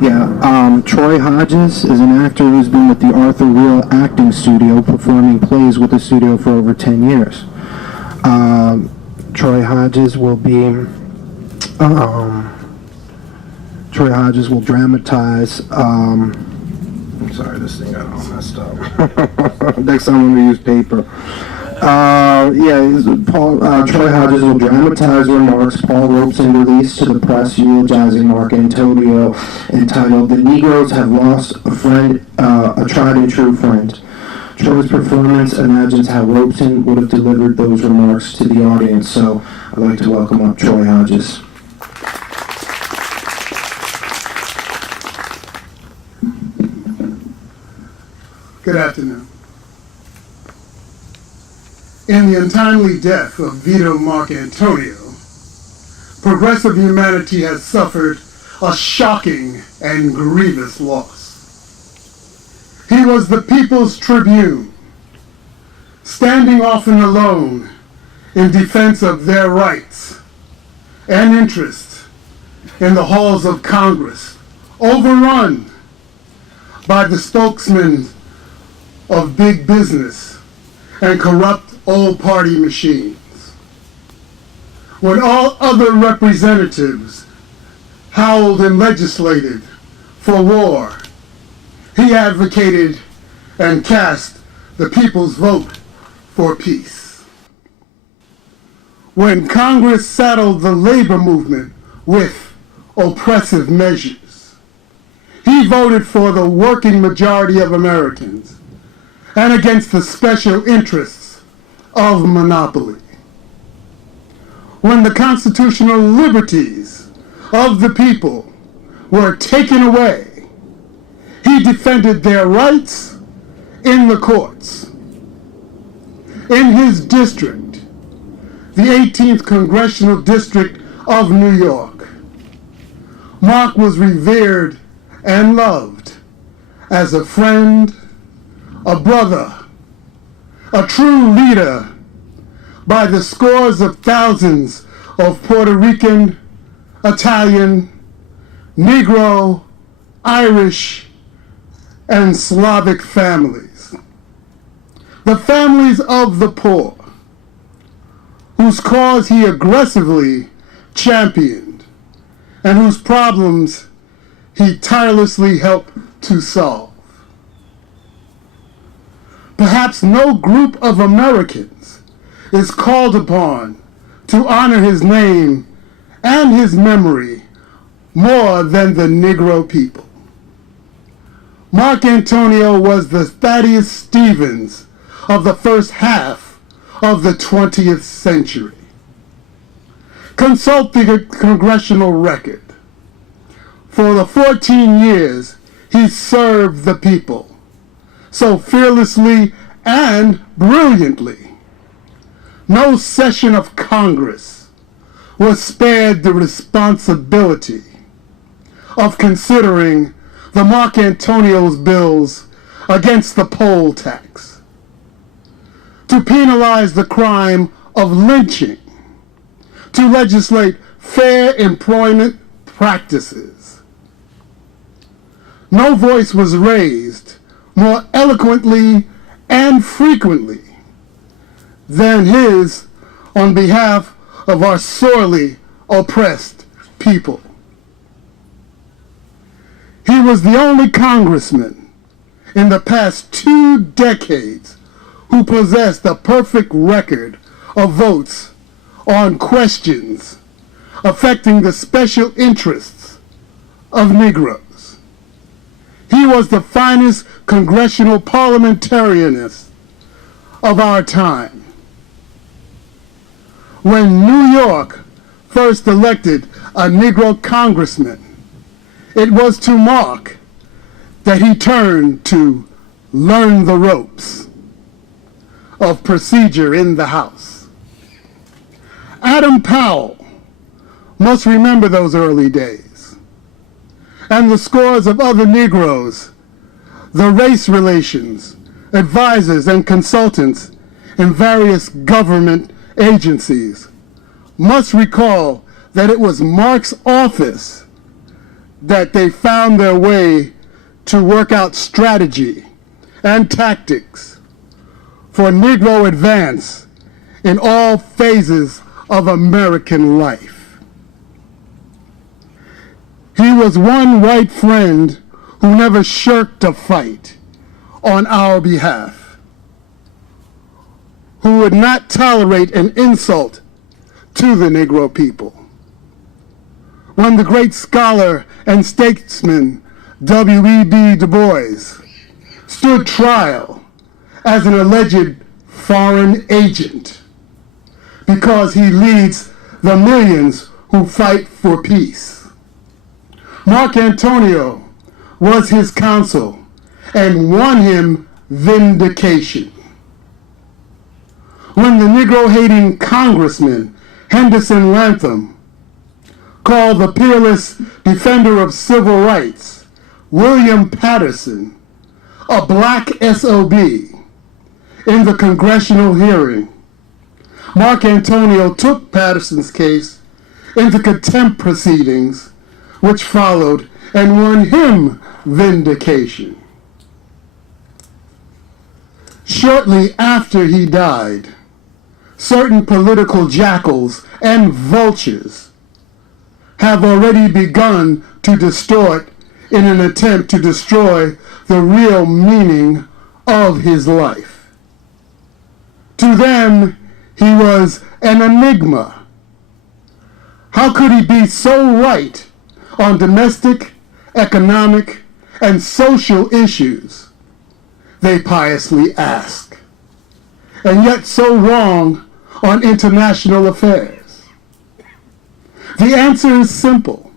Yeah, Troy Hodges is an actor who's been with the Arthur Real Acting Studio, performing plays with the studio for over 10 years. Troy Hodges will dramatize, I'm sorry, this thing got all messed up. Next time I'm going to use paper. Troy Hodges will dramatize remarks Paul Robeson released to the press eulogizing Marcantonio, entitled "The Negroes Have Lost a Friend, a Tried and True Friend." Troy's performance imagines how Robeson would have delivered those remarks to the audience, so I'd like to welcome up Troy Hodges. Good afternoon. In the untimely death of Vito Marcantonio, progressive humanity has suffered a shocking and grievous loss. He was the people's tribune, standing often alone in defense of their rights and interests in the halls of Congress, overrun by the spokesmen of big business and corrupt old party machines. When all other representatives howled and legislated for war, he advocated and cast the people's vote for peace. When Congress saddled the labor movement with oppressive measures, he voted for the working majority of Americans and against the special interests of monopoly. When the constitutional liberties of the people were taken away, he defended their rights in the courts. In his district, the 18th Congressional District of New York, Mark was revered and loved as a friend, a brother, a true leader by the scores of thousands of Puerto Rican, Italian, Negro, Irish, and Slavic families. The families of the poor, whose cause he aggressively championed and whose problems he tirelessly helped to solve. Perhaps no group of Americans is called upon to honor his name and his memory more than the Negro people. Marcantonio was the Thaddeus Stevens of the first half of the 20th century. Consult the congressional record. For the 14 years he served the people, so fearlessly and brilliantly. No session of Congress was spared the responsibility of considering the Marcantonio's bills against the poll tax, to penalize the crime of lynching, to legislate fair employment practices. No voice was raised more eloquently and frequently than his on behalf of our sorely oppressed people. He was the only congressman in the past 2 decades who possessed a perfect record of votes on questions affecting the special interests of Negroes. He was the finest congressional parliamentarianist of our time. When New York first elected a Negro congressman, it was to Mark that he turned to learn the ropes of procedure in the House. Adam Powell must remember those early days, and the scores of other Negroes, the race relations, advisors, and consultants in various government agencies must recall that it was Mark's office that they found their way to work out strategy and tactics for Negro advance in all phases of American life. He was one white friend who never shirked a fight on our behalf, who would not tolerate an insult to the Negro people. When the great scholar and statesman W.E.B. Du Bois stood trial as an alleged foreign agent because he leads the millions who fight for peace. Marcantonio was his counsel and won him vindication. When the Negro-hating Congressman Henderson Latham called the peerless defender of civil rights, William Patterson, a black SOB in the congressional hearing, Marcantonio took Patterson's case into contempt proceedings, which followed, and won him vindication. Shortly after he died, certain political jackals and vultures have already begun to distort in an attempt to destroy the real meaning of his life. To them, he was an enigma. How could he be so right on domestic, economic, and social issues, they piously ask, and yet so wrong on international affairs? The answer is simple.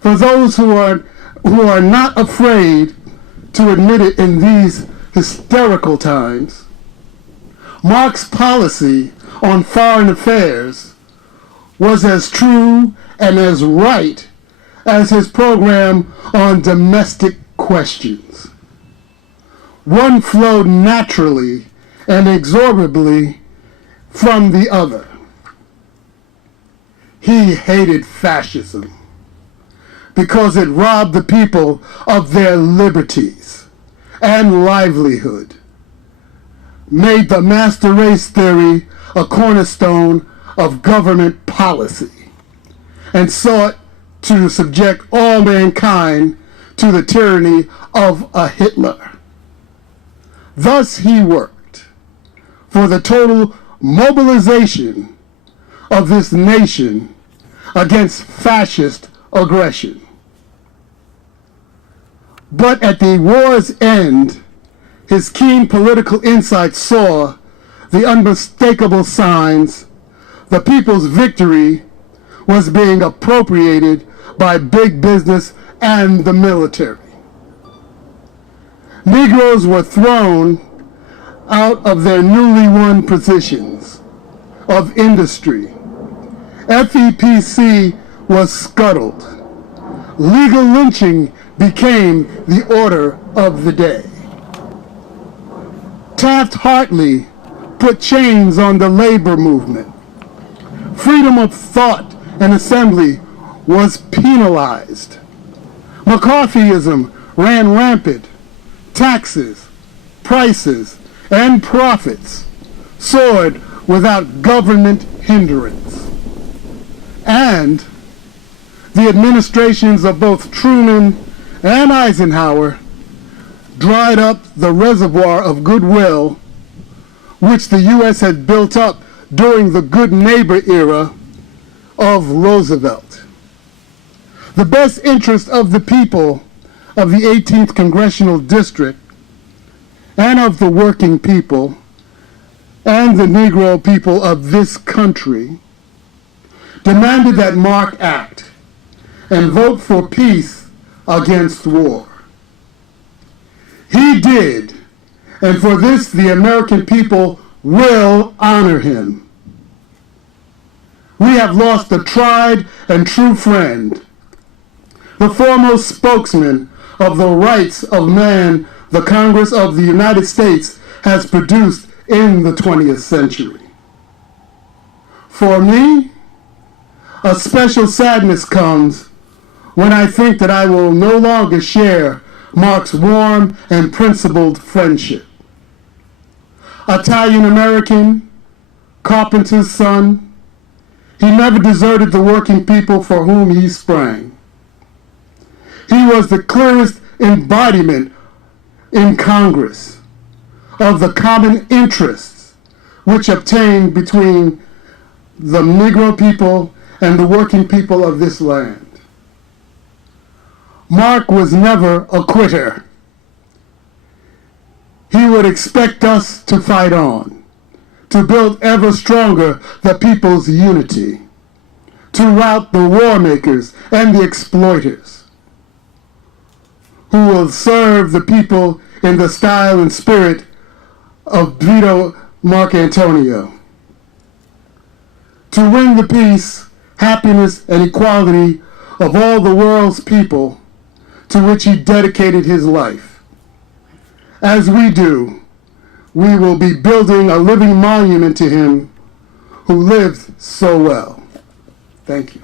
For those who are not afraid to admit it in these hysterical times, Mark's policy on foreign affairs was as true and as right as his program on domestic questions. One flowed naturally and inexorably from the other. He hated fascism because it robbed the people of their liberties and livelihood, made the master race theory a cornerstone of government policy, and sought to subject all mankind to the tyranny of a Hitler. Thus he worked for the total mobilization of this nation against fascist aggression. But at the war's end, his keen political insight saw the unmistakable signs the people's victory was being appropriated by big business and the military. Negroes were thrown out of their newly won positions of industry. FEPC was scuttled. Legal lynching became the order of the day. Taft-Hartley put chains on the labor movement. Freedom of thought and assembly was penalized. McCarthyism ran rampant. Taxes, prices, and profits soared without government hindrance. And the administrations of both Truman and Eisenhower dried up the reservoir of goodwill which the U.S. had built up during the good neighbor era of Roosevelt. The best interest of the people of the 18th Congressional District and of the working people and the Negro people of this country demanded that Mark act and vote for peace against war. He did, and for this the American people will honor him. We have lost a tried and true friend, the foremost spokesman of the rights of man the Congress of the United States has produced in the 20th century. For me, a special sadness comes when I think that I will no longer share Mark's warm and principled friendship. Italian-American, carpenter's son, he never deserted the working people for whom he sprang. He was the clearest embodiment in Congress of the common interests which obtained between the Negro people and the working people of this land. Mark was never a quitter. He would expect us to fight on, to build ever stronger the people's unity, to rout the war makers and the exploiters, who will serve the people in the style and spirit of Vito Marcantonio. To win the peace, happiness, and equality of all the world's people to which he dedicated his life. As we do, we will be building a living monument to him who lived so well. Thank you.